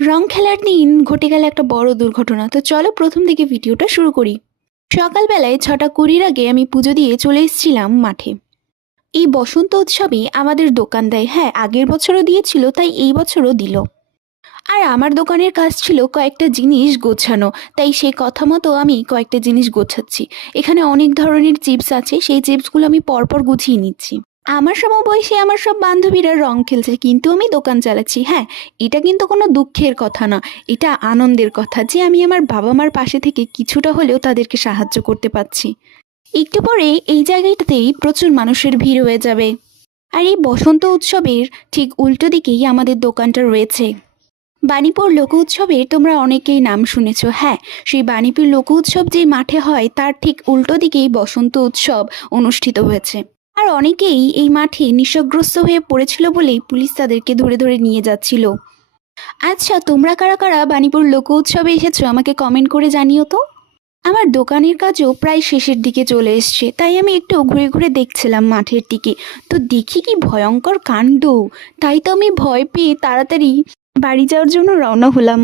রং খেলার দিন ঘটে গেল একটা বড় দুর্ঘটনা। তো চলো প্রথম থেকে ভিডিওটা শুরু করি। সকালবেলায় 6:20 আগে আমি পুজো দিয়ে চলে এসেছিলাম মাঠে। এই বসন্ত উৎসবে আমাদের দোকান দেয়, হ্যাঁ আগের বছরও দিয়েছিল, তাই এই বছরও দিল। আর আমার দোকানের কাজ ছিল কয়েকটা জিনিস গোছানো, তাই সেই কথা মতো আমি কয়েকটা জিনিস গোছাচ্ছি। এখানে অনেক ধরনের চিপস আছে, সেই চিপসগুলো আমি পরপর গুছিয়ে নিচ্ছি। আমার সমবয়সী আমার সব বান্ধবীরা রং খেলছে, কিন্তু আমি দোকান চালাচ্ছি। হ্যাঁ, এটা কিন্তু কোনো দুঃখের কথা না, এটা আনন্দের কথা যে আমি আমার বাবা মার পাশে থেকে কিছুটা হলেও তাদেরকে সাহায্য করতে পারছি। একটু পরে এই জায়গাটাতেই প্রচুর মানুষের ভিড় হয়ে যাবে। আর এই বসন্ত উৎসবের ঠিক উল্টো দিকেই আমাদের দোকানটা রয়েছে। বাণীপুর লোক উৎসবের তোমরা অনেকেই নাম শুনেছ। হ্যাঁ, সেই বাণীপুর লোক উৎসব যে মাঠে হয় তার ঠিক উল্টো দিকেই বসন্ত উৎসব অনুষ্ঠিত হয়েছে। আর অনেকেই এই মাঠে নিঃশগ্রস্ত হয়ে পড়েছিল বলেই পুলিশ তাদেরকে ধরে ধরে নিয়ে যাচ্ছিল। আচ্ছা, তোমরা কারা কারা বাণীপুর লোক উৎসবে এসেছো আমাকে কমেন্ট করে জানিও তো। আমার দোকানের কাজও প্রায় শেষের দিকে চলে এসছে, তাই আমি একটু ঘুরে ঘুরে দেখছিলাম মাঠের দিকে। তো দেখি কি ভয়ঙ্কর কাণ্ড, তাই তো আমি ভয় পেয়ে তাড়াতাড়ি বাড়ি যাওয়ার জন্য রওনা হলাম।